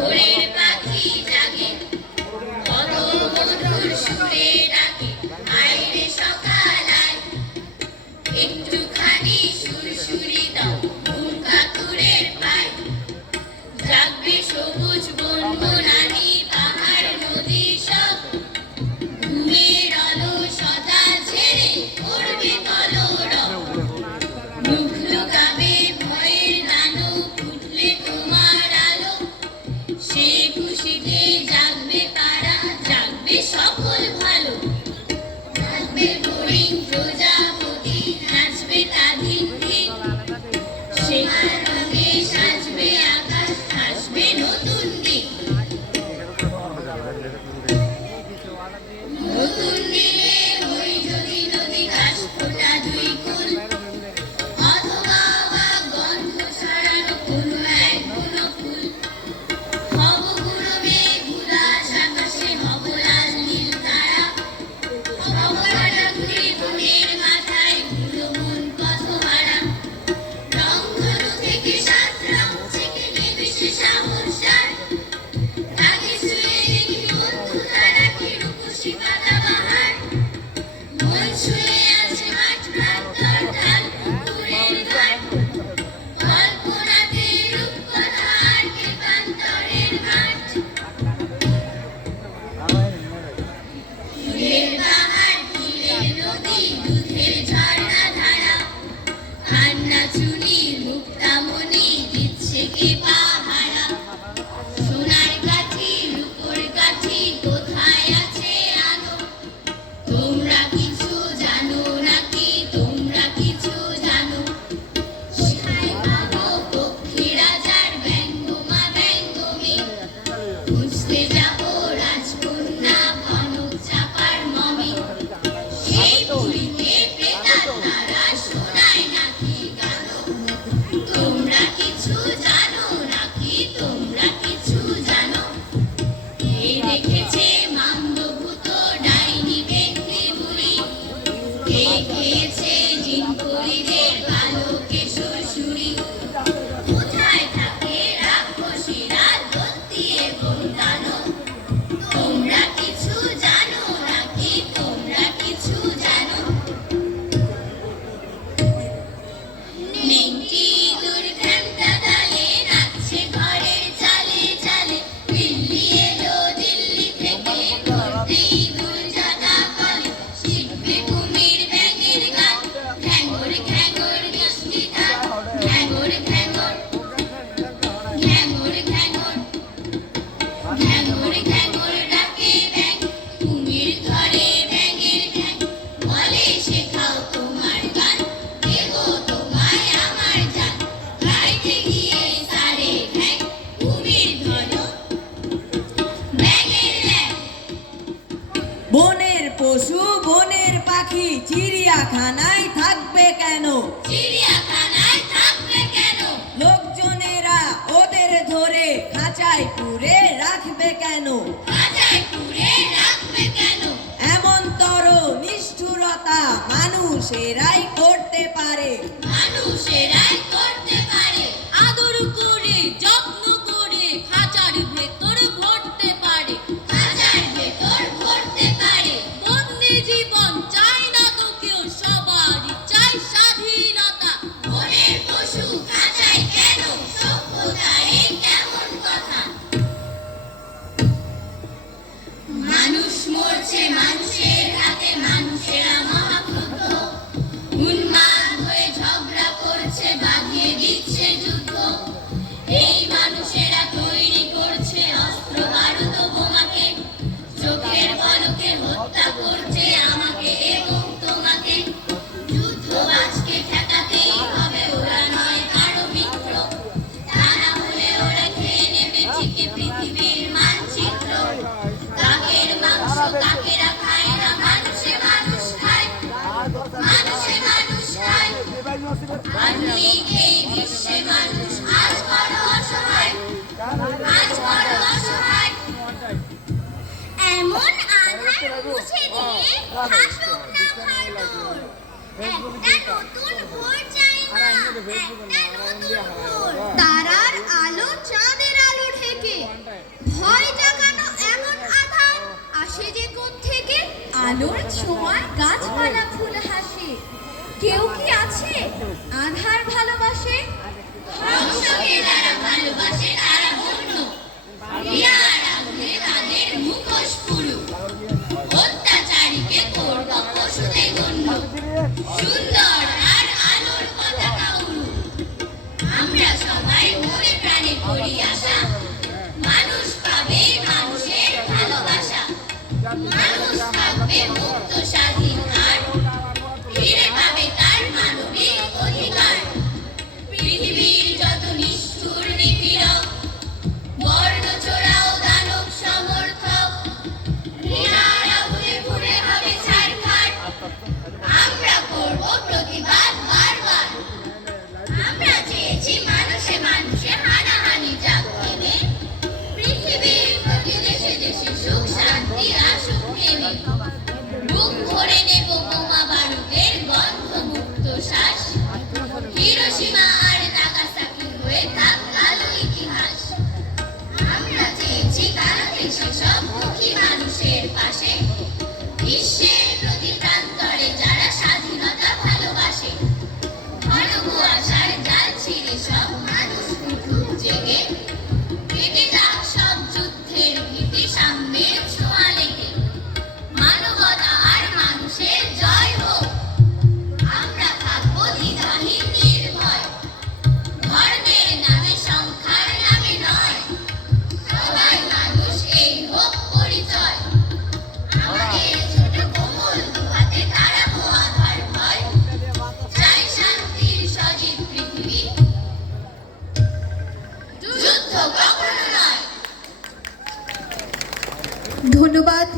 ভোরের পাখি জাগে, কত মধুর সুরে ডাকে, আইরে সকাল আয়, একটুখানি সুরসুরি দাও ঘুম কাতুরের পায়। জাগবে সবুজ বন বনানি, পাহাড় নদী সব, ঘুমের অলসতা ঝেড়ে করবে কলরব। মুখ লুকাবে ভয়ের দানব, ফুটলে তোমার আলো, সে খুশিতে জাগবে কারা, জাগবে সকল ভালো। জাগবে হরিণ প্রজাপতি, নাচবে তাধিন দিন, সে রঙে সাজবে আকাশ, আসবে নতুন দিন। নতুন দিনে হই যদি নদী ঘাস ফোটা দুই কুল, অথবা বা গন্ধ ছড়ানো কোনো এক বুনো ফুল। হব গুঁড়ো মেঘ উদাস আকাশে, হব লাল নীল তারা, হব কাটা ঘুরে মনের মাথায়, ঘুরো মন পথ হারা। রংধনু থেকে সাত রং থেকে নেবে সে সাহস যার, তাকে ছুঁয়ে দেখি বন্ধু তারা কি রূপসী পাতা বাহার। মন ছুঁয়ে আছে মাঠ প্রান্তর ঢাল পুকুরের ঘাট, কল্পনাতে রূপকথার কৃপান্তরের মাঠ। ফুলের বাহার তীরের নদী, দুধের ঝর্ণা ধারা, কান্না চুনির মুক্তামণি দিচ্ছে কে পাহারা। সোনার কাঠি রূপোর কাঠি কোথায় আছে আলো, তোমরা কিছু জানো নাকি, তোমরা কিছু জানো। কোথায় পাবো পক্ষী রাজার ব্যঙ্গমা ব্যঙ্গমী, খুঁজতে যাবো রাজকন্যা কনক চাপার মমি। সেই পুরীতে প্রেতাত্মারা শোনায় নাকি গান, তোমরা কিছু জানো নাকি, তোমরা কিছু জানো। কে দেখেছে মান্দভূত ডাইনি ব্যক্তি বুড়ি, কে খেয়েছে জিনপরিদের কালো কেশর সুরি। কোথায় থাকে রাক্ষসীরা দত্তি এবং দানব, তোমরা কিছু জানো নাকি, তোমরা কিছু জানো। নেংটি ইঁদুর ঘ্যামটা ডালে নাচছে ঘরের চালে চালে, দিল্লি এলো দিল্লি থেকে করতে ইঁদুর জাগা কলে। শিখবে কুমির ব্যাঙের গান, ঘ্যাঙর ঘ্যাঙর মিষ্টি গান, ঘ্যাঙর ঘ্যাঙর, ঘ্যাঙর ঘ্যাঙর, ঘ্যাঙর ঘ্যাঙর ডাকে ব্যাঙ, কুমির ধরে ব্যাঙের ঠ্যাং, বলে শেখাও তোমার গান, দেবো তোমায় আমার জান। গাইতে গিয়ে সারে ঠ্যাং, কুমির ধরো ব্যাঙের ল্যাং। বনের পশু বনের পাখি চিড়িয়াখানায় থাকবে কেন, চিড়িয়াখানায় থাকবে কেন, লোকজনেরা ওদের ধরে খাঁচায় পুরে রাখবে কেন, খাঁচায় পুরে রাখবে কেন। এমন তর নিষ্ঠুরতা মানুষেরাই করতে পারে, মানুষেরাই করতে পারে, আদর করে যত্ন করে খাঁচার ভেতর ভরতে পারে। খাঁচার ভেতর ভরতে পারে। বন্দি জীবন চাই না তো কেউ, সবারই চাই স্বাধীনতা। বনের পশু খাঁচায় কেন, সভ্যতার এই কেমন কথা। মানুষ মরছে মানুষের হাতে, মানুষেরা মহাক্রুদ্ধ, উন্মাদ হয়ে ঝগড়া করছে, বাঁধিয়ে দিচ্ছে যুদ্ধ। এই মানুষেরা তৈরি করছে অস্ত্র বারুদ বোমাকে, চোখের পলকে হত্যা করছে আমাকে এবং তোমাকে। যুদ্ধবাজকে ঠেকাতেই হবে, ওরা নয় কারো মিত্র, তা না হলে ওরা খেয়ে নেবে ঠিকই পৃথিবীর মানচিত্র। কাকের মাংস কাকেরা খায় না, মানুষে মানুষ খায়, মানুষে মানুষ খায়। আধুনিক এই বিশ্বে মানুষ আজ বড় অসহায়, আজ বড় অসহায়। এমন আধার মুছে দিয়ে আসুক না ভালোর, একটা নতুন ভোর চাই না, একটা নতুন ভোর। তারার আলো চাঁদের আলো ঢেকে আলোর ছোঁয়ায় গাছপালা ফুল হাসে, কেউ কি আছে আধার ভালোবাসে? ধ্বংসকে যারা ভালোবাসে তারা বন্য, রিয়ার আগুনে তাদের মুখোশ পুরু, অত্যাচারীকে করব পশুতে গণ্য, সুন্দর আর আলোর পতাকা উড়ু। আমরা সবাই মনে প্রাণে করি আশা, মানুষ পাবে মানুষের ভালোবাসা, মানুষ থাকবে মুক্ত স্বাধীন আর ফিরে পাবে তার মানবিক অধিকার। পৃথিবীর যত নিষ্ঠুর নিপীড়ক, বর্ণ চোরাও দানব সমর্থক, ঘৃণার আগুনে পুড়ে হবে ছারখার। আমরা করব প্রতিবাদ বারবার, আমরা চেয়েছি মানুষে মানুষে হানাহানি যাক থেমে, পৃথিবীর প্রতি দেশে দেশে সুখ শান্তি আসুক নেমে। বুক ভরে নেব বোমা বারুদের গন্ধমুক্ত শ্বাস, হিরোশিমা আর নাগাসাকি হয়ে থাক কালো ইতিহাস। আমরা চেয়েছি দাঁড়াতে সেসব দুঃখী মানুষের পাশে, বিশ্বের প্রতি প্রান্তরে যারা স্বাধীনতা ভালোবাসে। ঘন কুয়াশার জাল ছিঁড়ে সব মানুষ উঠুক জেগে, কেটে যাক সব যুদ্ধের ভীতি, সাম্যের ছোঁয়া লেগে। মানবতা আর মানুষের জয় হোক, আমরা থাকবো দ্বিধাহীন নির্ভয়, ধর্মের নামে সংখ্যার নামে নয়, সবাই মানুষ এই হোক পরিচয়। আমাদের ছোট কোমল দুহাতে তাড়াবো আধার ভয়, চাই শান্তির সজীব পৃথিবী, যুদ্ধ কখনো নয়। ধন্যবাদ